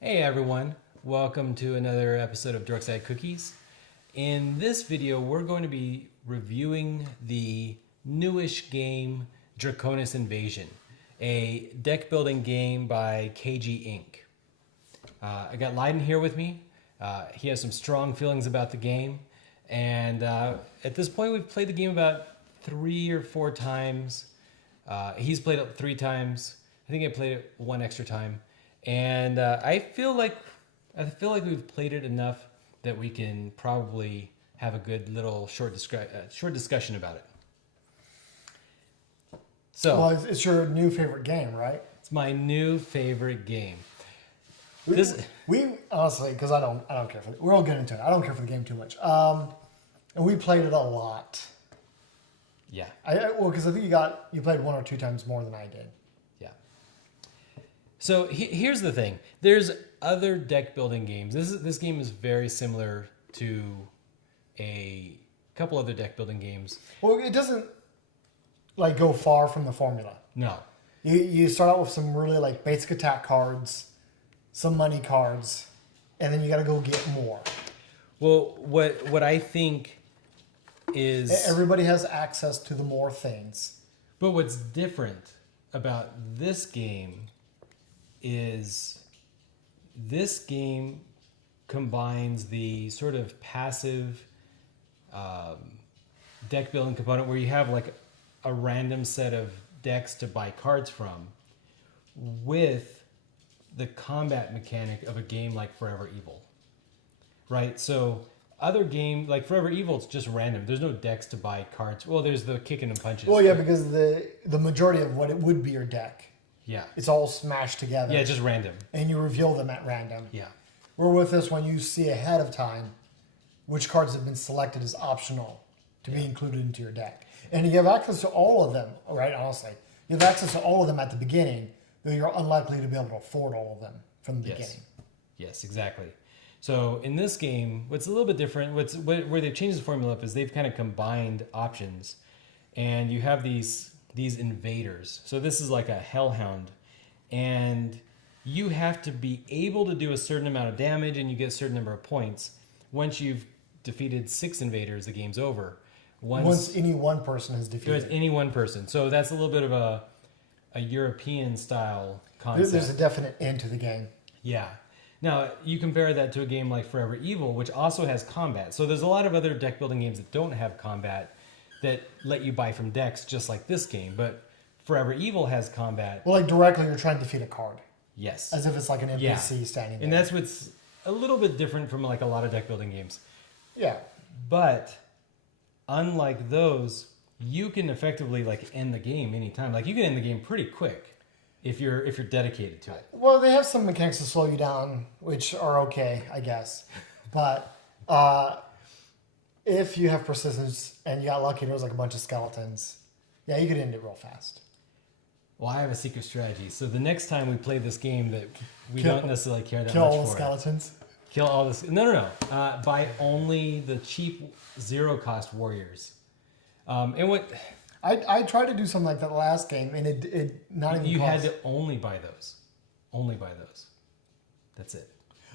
Hey everyone, welcome to another episode of Dark Side Cookies. In this video, we're going to be reviewing the newish game Draconis Invasion, a deck building game by KG Inc. I got Lydon here with me. He has some strong feelings about the game, and at this point, we've played the game about 3 or 4 times. He's played it 3 times. I think I played it 1 extra time. And I feel like we've played it enough that we can probably have a good little short discussion about it. So, well, it's your new favorite game, right? it's my new favorite game. We honestly, because I don't care for it. We're all getting into it. I don't care for the game too much. And we played it a lot. Yeah, Because I think you played 1 or 2 times more than I did. yeah. So here's the thing: there's other deck building games. This game is very similar to a couple other deck building games. Well, it doesn't go far from the formula. No. You start out with some really basic attack cards, some money cards, and then you got to go get more. Well, what I think is everybody has access to the more things. But what's different about this game is this game combines the sort of passive deck building component where you have a random set of decks to buy cards from with the combat mechanic of a game like Forever Evil. Right? So other game like Forever Evil, it's just random. There's no decks to buy cards. Well, there's the kicking and punches. Well, yeah, because the majority of what it would be your deck, yeah, it's all smashed together. yeah, just random. And you reveal them at random. Yeah, Where with this one, you see ahead of time which cards have been selected as optional to be included into your deck. And you have access to all of them, right? Honestly, you have access to all of them at the beginning, though you're unlikely to be able to afford all of them from the beginning. Yes, exactly. So in this game, what's a little bit different, where they've changed the formula up is they've kind of combined options, and you have these invaders. So this is like a hellhound, and you have to be able to do a certain amount of damage, and you get a certain number of points. Once you've defeated 6 invaders, the game's over. Once any one person is defeated. There's any one person. So that's a little bit of a European style concept. There's a definite end to the game. Yeah. Now, you compare that to a game like Forever Evil, which also has combat. So there's a lot of other deck building games that don't have combat that let you buy from decks just like this game. But Forever Evil has combat. Well, directly you're trying to defeat a card. Yes. As if it's like an NPC standing there. And that's what's a little bit different from a lot of deck building games. Yeah. But unlike those, you can effectively end the game anytime. You can end the game pretty quick if you're dedicated to it. Well, they have some mechanics to slow you down, which are okay, I guess. But if you have persistence and you got lucky, there was a bunch of skeletons. Yeah, you could end it real fast. Well, I have a secret strategy. So the next time we play this game that we don't necessarily care that much for. Kill all the skeletons? Kill all this. No. Buy only the cheap 0-cost warriors. And what... I tried to do something like that last game, and it not even You cost. had to only buy those. Only buy those. That's it.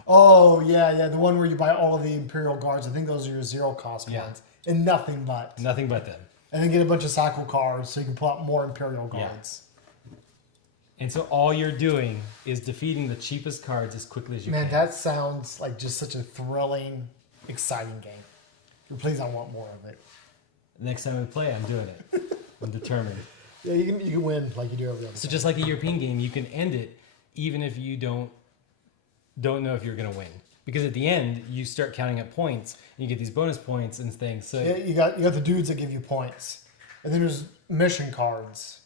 Oh, yeah, the one where you buy all of the Imperial Guards. I think those are your 0-cost ones. And nothing but. Nothing but them. And then get a bunch of cycle cards so you can pull out more Imperial Guards. And so all you're doing is defeating the cheapest cards as quickly as you can. Man, that sounds like just such a thrilling, exciting game. Please, I want more of it. Next time we play, I'm doing it. I'm determined. Yeah, you can win like you do every other So time. just like a European game, you can end it even if you don't know if you're going to win. Because at the end, you start counting up points, and you get these bonus points and things. So Yeah, you got the dudes that give you points. And then there's mission cards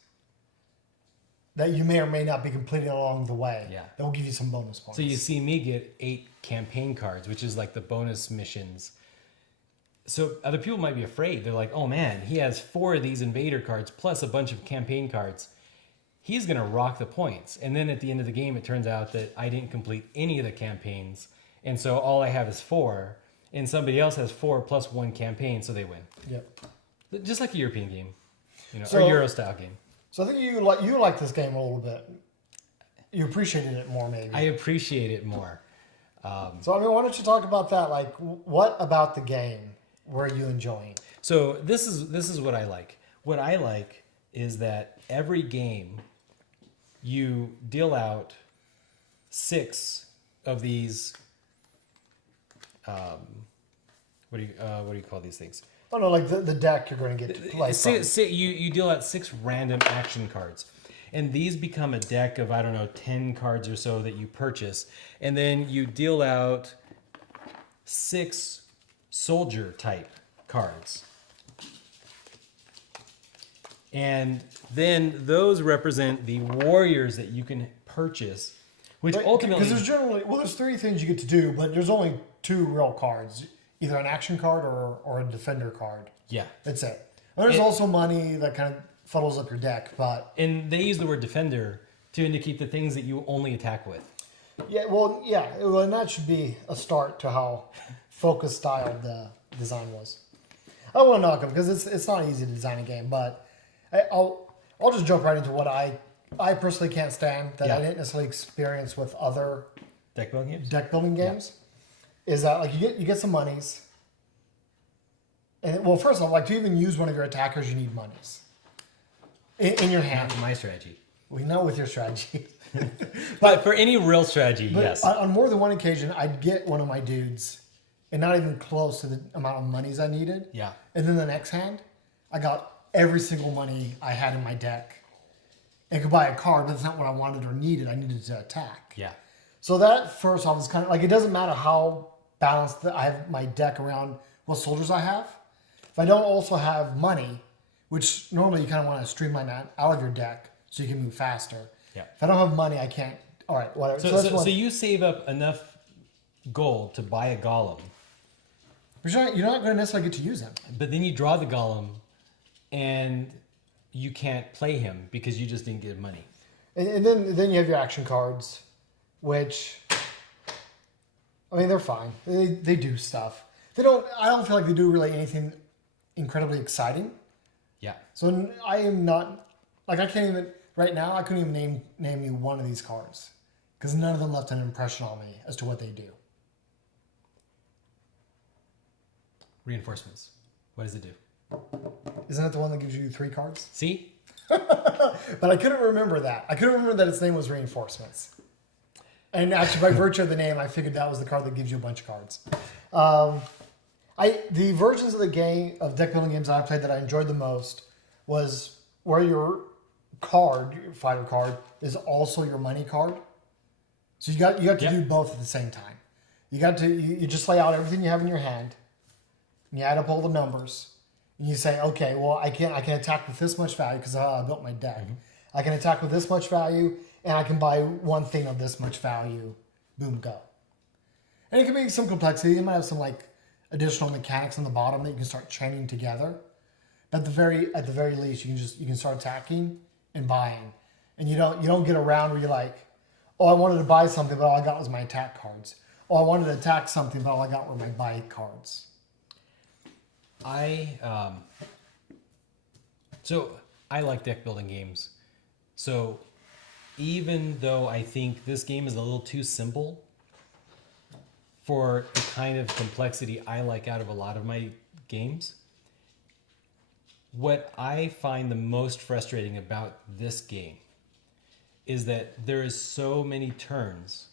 that you may or may not be completing along the way. Yeah. That will give you some bonus points. So you see me get 8 campaign cards, which is the bonus missions. So other people might be afraid. They're like, oh man, he has 4 of these invader cards plus a bunch of campaign cards. He's going to rock the points. And then at the end of the game, it turns out that I didn't complete any of the campaigns. And so all I have is 4. And somebody else has 4 plus 1 campaign, so they win. Yep. Just like a European game, or So- Euro style game. So I think you like this game a little bit. you appreciated it more, maybe. I appreciate it more. So, I mean, why don't you talk about that? Like, what about the game were you enjoying? So this is what I like. What I like is that every game you deal out 6 of these. What do you call these things? Oh no, like the deck you're going to get to play from. You deal out 6 random action cards. And these become a deck of, I don't know, 10 cards or so that you purchase. And then you deal out 6 soldier type cards. And then those represent the warriors that you can purchase, which ultimately... Because there's 3 things you get to do, but there's only 2 real cards. Either an action card or a defender card. Yeah. That's it. Well, there's also money that kind of fuddles up your deck, but... And they use the word defender to indicate the things that you only attack with. Yeah, and that should be a start to how focus styled the design was. I don't want to knock them because it's not easy to design a game, but I'll just jump right into what I personally can't stand that I didn't necessarily experience with other Deck building games. Is that like you get some monies, and well, first of all, like to even use one of your attackers, you need monies in your hand. Not my strategy. We know with your strategy, but for any real strategy, yes. On more than one occasion, I'd get one of my dudes, and not even close to the amount of monies I needed. Yeah. And then the next hand, I got every single money I had in my deck, and could buy a card, but that's not what I wanted or needed. I needed to attack. Yeah. So that first off is kind of like it doesn't matter how balanced I have my deck around what soldiers I have. If I don't also have money, which normally you kind of want to streamline that out of your deck so you can move faster. Yeah. If I don't have money, I can't. All right, whatever. So you save up enough gold to buy a golem. But you're not going to necessarily get to use him. But then you draw the golem, and you can't play him because you just didn't get money. And then you have your action cards, which, I mean, they're fine. They do stuff. I don't feel like they do really anything incredibly exciting. Yeah. So I am not, like I can't even, right now I couldn't even name you one of these cards. Because none of them left an impression on me as to what they do. Reinforcements. What does it do? Isn't that the one that gives you 3 cards? See? But I couldn't remember that. I couldn't remember that its name was Reinforcements. And actually, by virtue of the name, I figured that was the card that gives you a bunch of cards. The versions of the game, of deck building games that I played that I enjoyed the most was where your fighter card, is also your money card. So you got to do both at the same time. You just lay out everything you have in your hand, and you add up all the numbers, and you say, okay, well I can attack with this much value because I built my deck. Mm-hmm. I can attack with this much value, and I can buy one thing of this much value. Boom, go. And it can be some complexity. You might have some like additional mechanics on the bottom that you can start chaining together. But at the very least, you can start attacking and buying, and you don't get around where you're like, oh, I wanted to buy something, but all I got was my attack cards. Oh, I wanted to attack something, but all I got were my buy cards. So I like deck building games. So even though I think this game is a little too simple for the kind of complexity I like out of a lot of my games, what I find the most frustrating about this game is that there is so many turns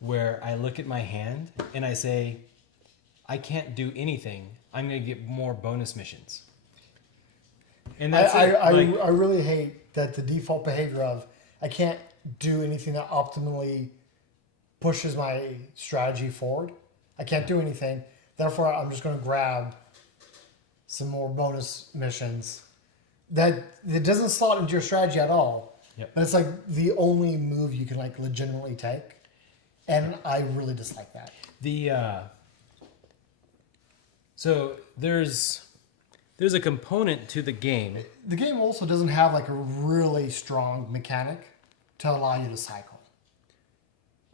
where I look at my hand and I say, I can't do anything. I'm going to get more bonus missions. And that's I really hate that the default behavior of I can't do anything that optimally pushes my strategy forward. I can't do anything. Therefore, I'm just going to grab some more bonus missions. That it doesn't slot into your strategy at all. Yep. But it's like the only move you can like legitimately take. And I really dislike that. So there's a component to the game. The game also doesn't have like a really strong mechanic to allow you to cycle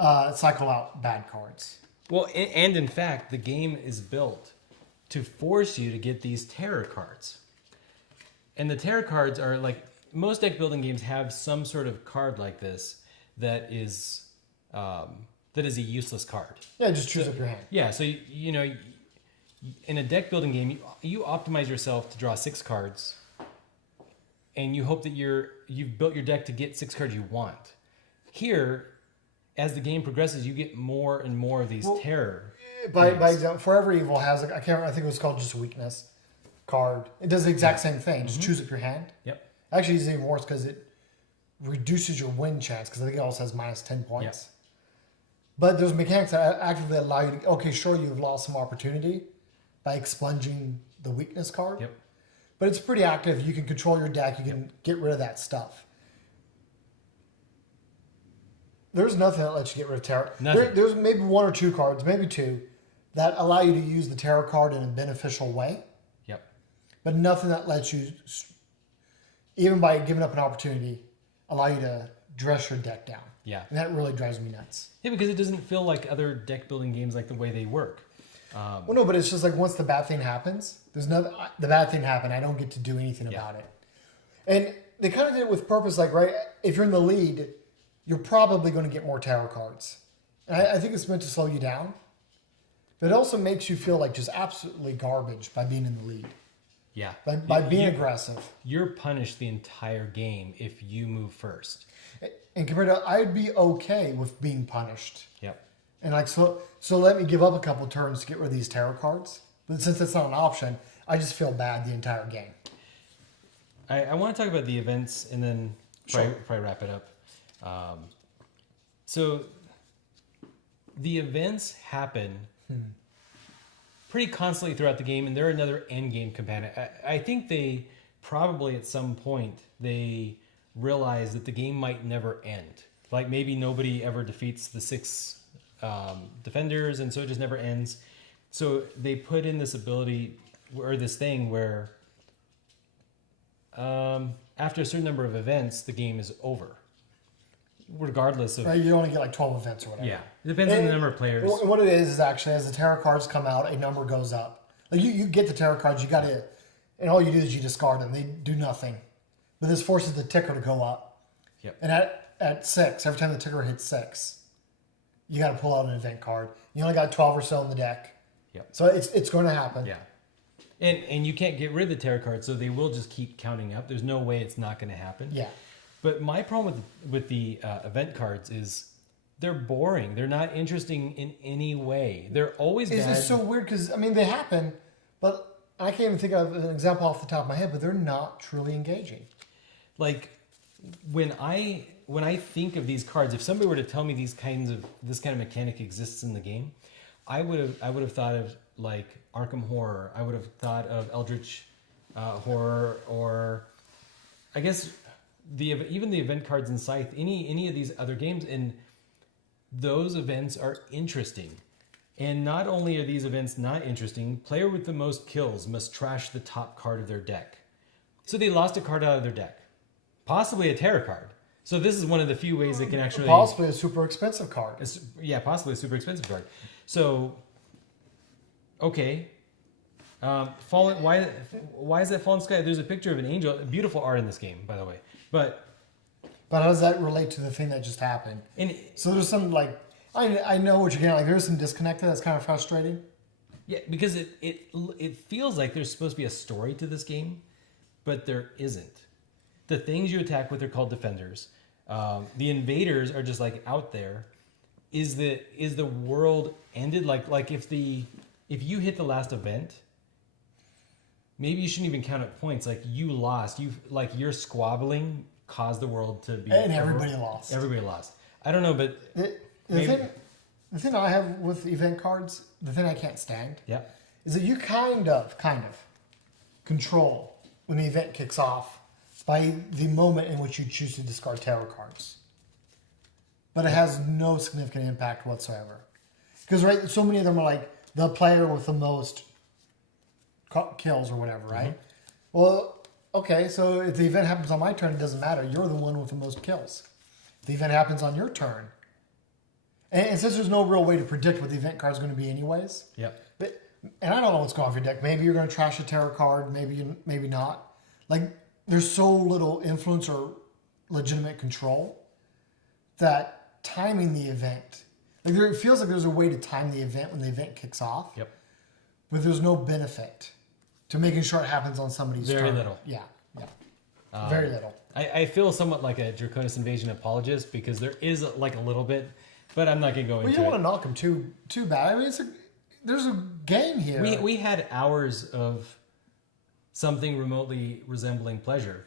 out bad cards. Well, and in fact, the game is built to force you to get these terror cards. And the terror cards are like, most deck building games have some sort of card like this that is a useless card. Yeah, just choose up your hand. Yeah, so you know, in a deck building game, you optimize yourself to draw 6 cards, and you hope that you've built your deck to get 6 cards you want. Here, as the game progresses, you get more and more of these terror. By example, Forever Evil has I think it was called just a weakness card. It does the exact same thing. Just choose up your hand. Yep. Actually, it's even worse because it reduces your win chance because I think it also has minus 10 points. Yep. But there's mechanics that actively allow you to, okay, sure, you've lost some opportunity by expunging the weakness card. Yep. But it's pretty active. You can control your deck. You can get rid of that stuff. There's nothing that lets you get rid of terror. There's maybe 1 or 2 cards, maybe 2, that allow you to use the terror card in a beneficial way. Yep. But nothing that lets you, even by giving up an opportunity, allow you to dress your deck down. Yeah. And that really drives me nuts. Yeah, because it doesn't feel like other deck building games like the way they work. Well, no, but it's just like once the bad thing happens, the bad thing happened. I don't get to do anything about it. And they kind of did it with purpose. Like, right, if you're in the lead, you're probably going to get more tarot cards. And I think it's meant to slow you down. But it also makes you feel like just absolutely garbage by being in the lead. Yeah. By being aggressive. You're punished the entire game if you move first. And compared to, I'd be okay with being punished. Yep. And like, so let me give up a couple turns to get rid of these tarot cards. But since it's not an option, I just feel bad the entire game. I want to talk about the events and then probably wrap it up. So the events happen pretty constantly throughout the game, and they're another end game companion. I think they probably at some point they realize that the game might never end. Like maybe nobody ever defeats the 6 defenders, and so it just never ends. So they put in this ability or this thing where after a certain number of events, the game is over. Regardless of... Right, you only get like 12 events or whatever. Yeah, it depends on the number of players. What it is actually, as the tarot cards come out, a number goes up. Like you get the tarot cards, you got to... And all you do is you discard them. They do nothing. But this forces the ticker to go up. Yep. And at 6, every time the ticker hits 6, you got to pull out an event card. You only got 12 or so in the deck. Yep. So it's going to happen. Yeah. And you can't get rid of the tarot cards, so they will just keep counting up. There's no way it's not going to happen. Yeah. But my problem with the event cards is they're boring. They're not interesting in any way. They're always bad. It's so weird because, I mean, they happen, but I can't even think of an example off the top of my head, but they're not truly engaging. Like, when I think of these cards, if somebody were to tell me this kind of mechanic exists in the game, I would have thought of like Arkham Horror. I would have thought of Eldritch Horror, or I guess even the event cards in Scythe. Any of these other games, and those events are interesting. And not only are these events not interesting, player with the most kills must trash the top card of their deck. So they lost a card out of their deck, possibly a tarot card. So this is one of the few ways they can actually... Possibly a super expensive card. Possibly a super expensive card. So, okay. Fallen. Why is that Fallen Sky? There's a picture of an angel. Beautiful art in this game, by the way. But how does that relate to the thing that just happened? So there's some like... I know what you're getting. Like there's some disconnect that's kind of frustrating. Yeah, because it feels like there's supposed to be a story to this game, but there isn't. The things you attack with are called defenders. The invaders are just like out there. Is the world ended? Like if you hit the last event, maybe you shouldn't even count up points. Like you lost. Your squabbling caused the world to be... And everybody lost. Everybody lost. I don't know, but... The thing I have with event cards, the thing I can't stand, yeah, is that you kind of control when the event kicks off by the moment in which you choose to discard tarot cards. But it has no significant impact whatsoever. Because, right, so many of them are like the player with the most kills or whatever, right? Mm-hmm. Well, okay, so if the event happens on my turn, it doesn't matter. You're the one with the most kills. If the event happens on your turn, and since there's no real way to predict what the event card is going to be anyways. Yep. And I don't know what's going on with your deck. Maybe you're going to trash a tarot card. Maybe not. Like, there's so little influence or legitimate control that timing the event, like it feels like there's a way to time the event when the event kicks off. Yep. But there's no benefit to making sure it happens on somebody's Very turn. little. Yeah. Very little. I feel somewhat like a Draconis Invasion apologist because there is like a little bit, but I'm not going to go Well, into you don't it. want to knock them too bad. I mean, there's a game here. We had hours of something remotely resembling pleasure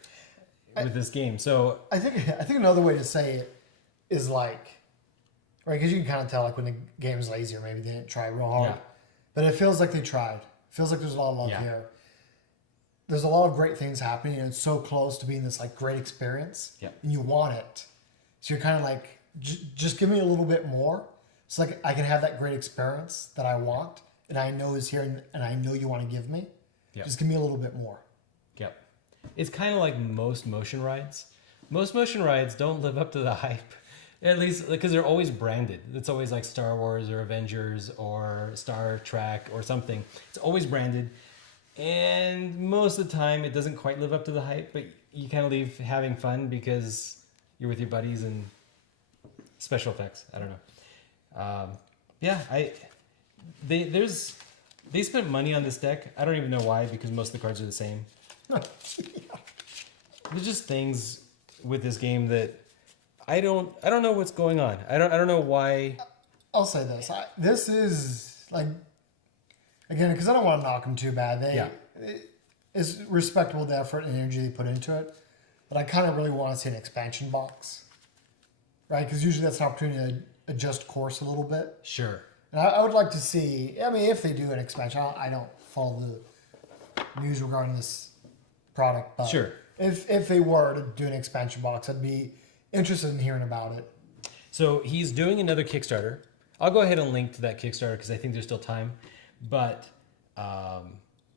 with this game. So I think another way to say it is like, right, because you can kind of tell like when the game's lazy or maybe they didn't try real hard. Yeah. But it feels like they tried. It feels like there's a lot of love here. There's a lot of great things happening, and it's so close to being this like great experience. Yeah. And you want it, so you're kind of like, just give me a little bit more, so like I can have that great experience that I want, and I know is here, and I know you want to give me. Yep. Just give me a little bit more. Yep. It's kind of like most motion rides. Most motion rides don't live up to the hype. At least because they're always branded. It's always like Star Wars or Avengers or Star Trek or something. It's always branded. And most of the time it doesn't quite live up to the hype, but you kind of leave having fun because you're with your buddies and special effects. I don't know. They spent money on this deck. I don't even know why, because most of the cards are the same. There's just things with this game that I don't know what's going on. I don't know why. I'll say this. This is like, again, because I don't want to knock them too bad. It's respectable the effort and energy they put into it, but I kind of really want to see an expansion box, right? Because usually that's an opportunity to adjust course a little bit. Sure. And I would like to see. I mean, if they do an expansion, I don't follow the news regarding this product, but sure. If they were to do an expansion box, I'd be interested in hearing about it. So he's doing another Kickstarter. I'll go ahead and link to that Kickstarter because I think there's still time, but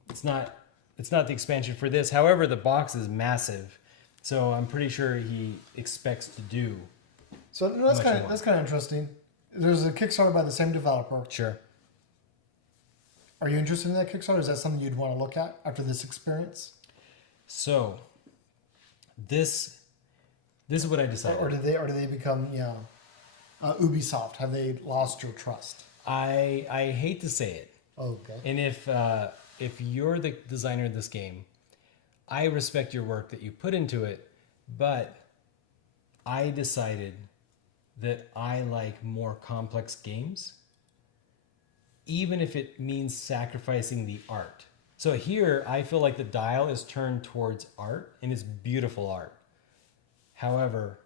it's not the expansion for this. However, the box is massive, so I'm pretty sure he expects to do. So that's kind of interesting. There's a Kickstarter by the same developer. Sure. Are you interested in that Kickstarter? Is that something you'd want to look at after this experience? So this is what I decided. Or do they become Ubisoft? Have they lost your trust? I hate to say it. Okay. And if you're the designer of this game, I respect your work that you put into it, but I decided that I like more complex games, even if it means sacrificing the art. So here, I feel like the dial is turned towards art, and it's beautiful art. However,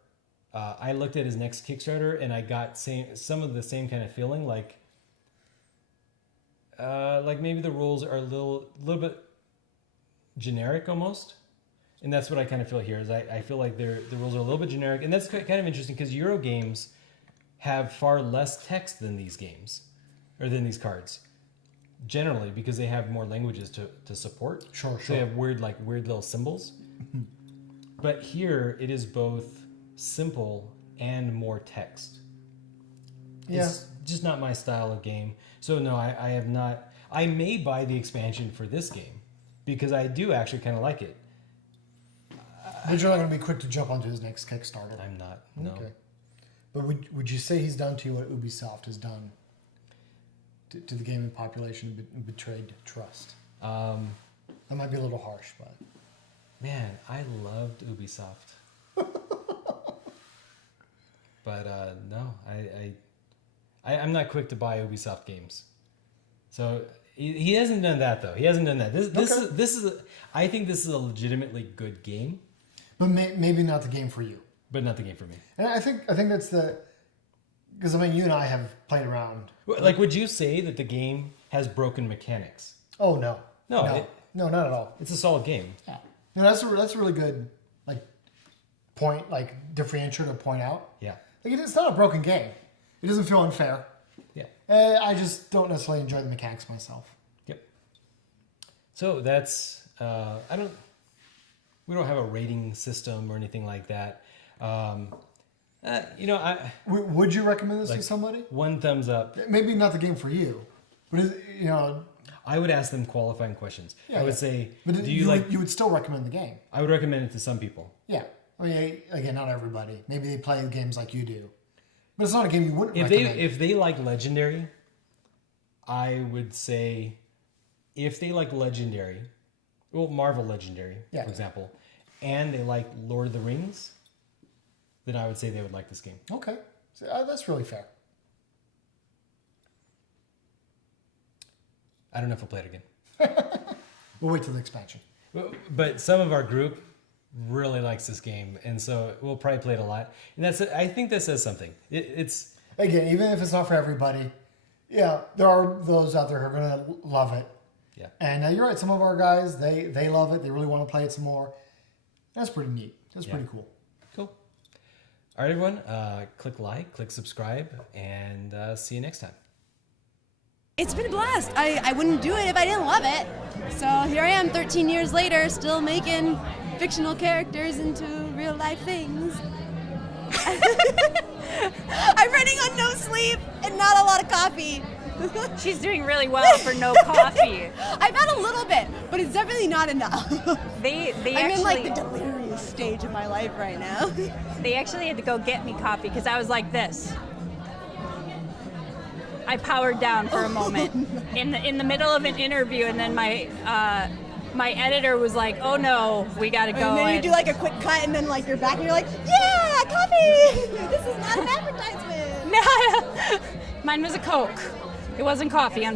I looked at his next Kickstarter, and I got some of the same kind of feeling, like maybe the rules are a little bit generic almost. And that's what I kind of feel here. Is I feel like the rules are a little bit generic, and that's kind of interesting because Euro games have far less text than these games, or than these cards, generally, because they have more languages to support. Sure. So they have weird little symbols. But here it is both simple and more text. Yeah. It's just not my style of game. So no, I have not. I may buy the expansion for this game because I do actually kind of like it. But you're not going to be quick to jump onto his next Kickstarter. I'm not. No. Okay. But would you say he's done to you what Ubisoft has done to the gaming population and betrayed trust? That might be a little harsh, but... Man, I loved Ubisoft. But no, I'm not quick to buy Ubisoft games. So he hasn't done that though. He hasn't done that. This is I think this is a legitimately good game. But maybe not the game for you. But not the game for me. And I think that's because I mean you and I have played around. Like, would you say that the game has broken mechanics? Oh no, No, no, not at all. It's a solid game. Yeah, no, that's a really good differentiator to point out. Yeah. Like it's not a broken game. It doesn't feel unfair. Yeah. I just don't necessarily enjoy the mechanics myself. Yep. So that's we don't have a rating system or anything like that. Would you recommend this to somebody? 1 thumbs up. Maybe not the game for you, but I would ask them qualifying questions. Yeah, I would say, but do you like? You would still recommend the game. I would recommend it to some people. Yeah. I mean, again, not everybody. Maybe they play games like you do. But it's not a game you wouldn't If recommend. if they like Legendary, I would say if they like Legendary, well, Marvel Legendary, Yeah. for example, and they like Lord of the Rings, then I would say they would like this game. Okay. So, that's really fair. I don't know if I'll play it again. We'll wait till the expansion. But some of our group really likes this game, and so we'll probably play it a lot. And I think that says something. It's Again, even if it's not for everybody, yeah, there are those out there who are going to love it. yeah. And you're right. Some of our guys, they love it. They really want to play it some more. That's pretty neat. That's pretty cool. Cool. All right, everyone. Click like, click subscribe, and see you next time. It's been a blast. I wouldn't do it if I didn't love it. So here I am 13 years later, still making fictional characters into real life things. I'm running on no sleep and not a lot of coffee. She's doing really well for no coffee. I've had a little bit, but it's definitely not enough. They I'm actually in like the delirious stage of my life right now. they actually had to go get me coffee because I was like this. I powered down for a moment in the middle of an interview, and then my editor was like, "Oh no, we gotta go." And then you do like a quick cut, and then like you're back, and you're like, "Yeah, coffee! This is not an advertisement." No, mine was a Coke. It wasn't coffee.